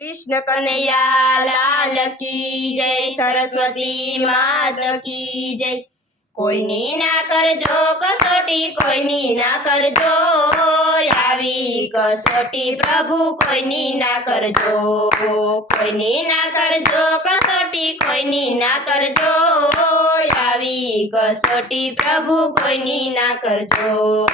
कृष्ण कन्हैया लाल की जय, सरस्वती मात की जय। कोईनी ना करजो कसोटी, कोईनी ना करजो आवी कसोटी प्रभु, कोईनी ना करजो। कोईनी ना करजो कसोटी, कोईनी ना करजो आवी कसोटी प्रभु, कोईनी ना करजो।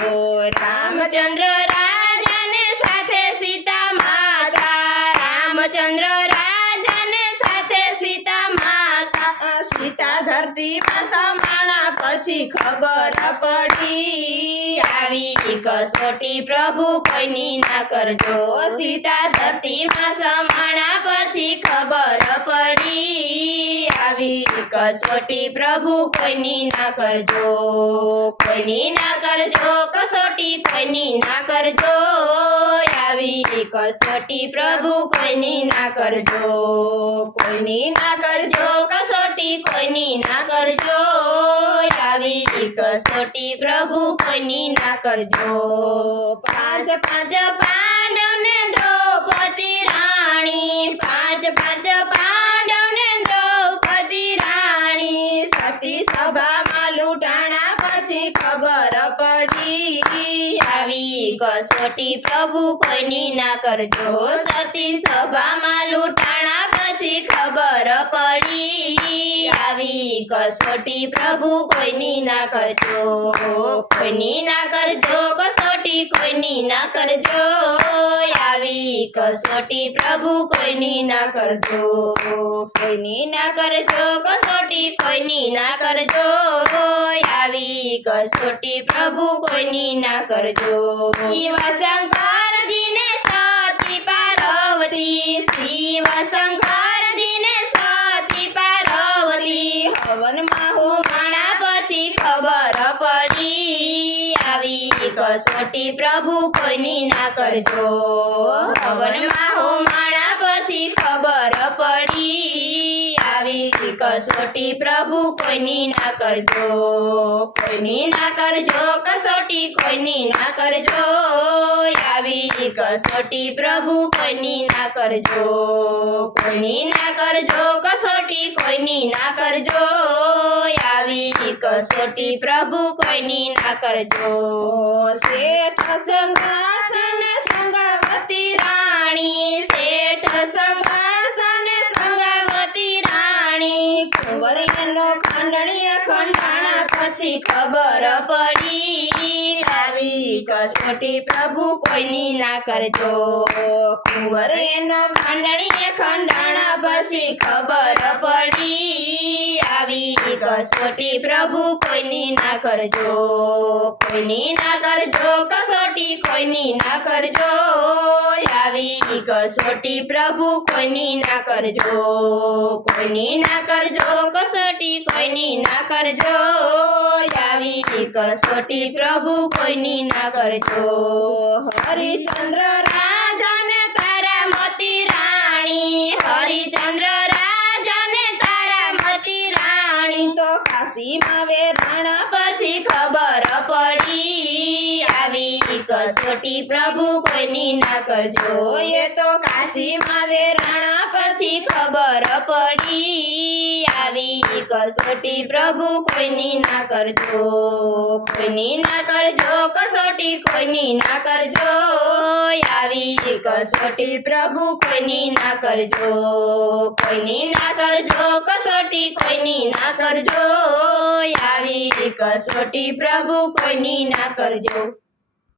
रामचंद्र राजा ने साथे सीता माता, रामचंद्र राजा ने साथे सीता माता। सीता धरती में समाणा पछी खबर पड़ी, आवी कसोटी प्रभु कोईनी ना करजो। सीता धरती में समाणा पछी खबर पड़ी, आवी कसोटी प्रभु कोईनी ना करजो। कोईनी ना करजो कसोटी, कोईनी ना करजो आवी कसोटी प्रभु, कोईनी ना करजो। कोईनी ना करजो कसोटी, कोईनी ना करजो आवी कसोटी प्रभु, कोईनी ना करजो। पांच पांच पांडव ने द्रौपदी राणी, पांच पांच पांडव ने द्रौपदी राणी। सती सभा में लूटाणा पछी खबर पड़ी, आवी कसोटी प्रभु कोईनी ना करजो। सती सभा में लूटाणा पछी खबर पड़ी, आवी कसोटी प्रभु कोईनी ना करजो। कोईनी ना करजो कसोटी, कोईनी ना करजो आवी कसोटी प्रभु, कोईनी ना करजो। कोईनी ना करजो कसोटी, कोईनी ना करजो आवी कसोटी प्रभु, कोईनी ना करजो। शिव शंकर जी ने सती पार्वती, शिव शंकर जी ने सती पार्वती। हवन में हो माणा पछी खबर पड़ी, आवी कसोटी प्रभु कोईनी ना करजो। हवन में हो माणा पछी खबर पड़ी, आवी कसोटी प्रभु कोईनी ना करजो। कोईनी ना करजो कसोटी, कोईनी ना करजो आवी कसोटी प्रभु, कोईनी ना करजो। कोईनी ना करजो कसोटी, कोईनी ना करजो आवी कसोटी प्रभु, कोईनी ना करजो। सेठ संघासन संगावती राणी, सेठ संघासन संगावती राणी। कुंवरियानो खंडणीय खंडाणा पछी खबर पड़ी, आवी कसोटी प्रभु कोईनी ना करजो। कुंवरियानो खंडणीय खंडाणा पछी खबर पड़ी, आवी कसोटी प्रभु कोईनी ना करजो। कोईनी ना करजो कसोटी, कोईनी ना करजो आवी कसोटी प्रभु, कोईनी ना करजो। कोईनी ना करजो कसोटी, कोईनी ना करजो आवी कसोटी प्रभु, कोईनी ना करजो। हरिचंद्र राजा ने तारा मोती राणी, हरिचंद्र राजा ने तारा मोती राणी। तो काशी में वेराणा पछी खबर पड़ी, आवी कसोटी प्रभु कोईनी ना करजो। ये तो काशी में वेराणा पछी खबर पड़ी, आवी कसोटी प्रभु कोईनी ना करजो। कोईनी ना करजो कसोटी, कोईनी ना करजो आवी कसोटी प्रभु, कोईनी ना करजो। कोईनी ना करजो कसोटी, कोईनी ना करजो आवी कसोटी प्रभु, कोईनी ना करजो।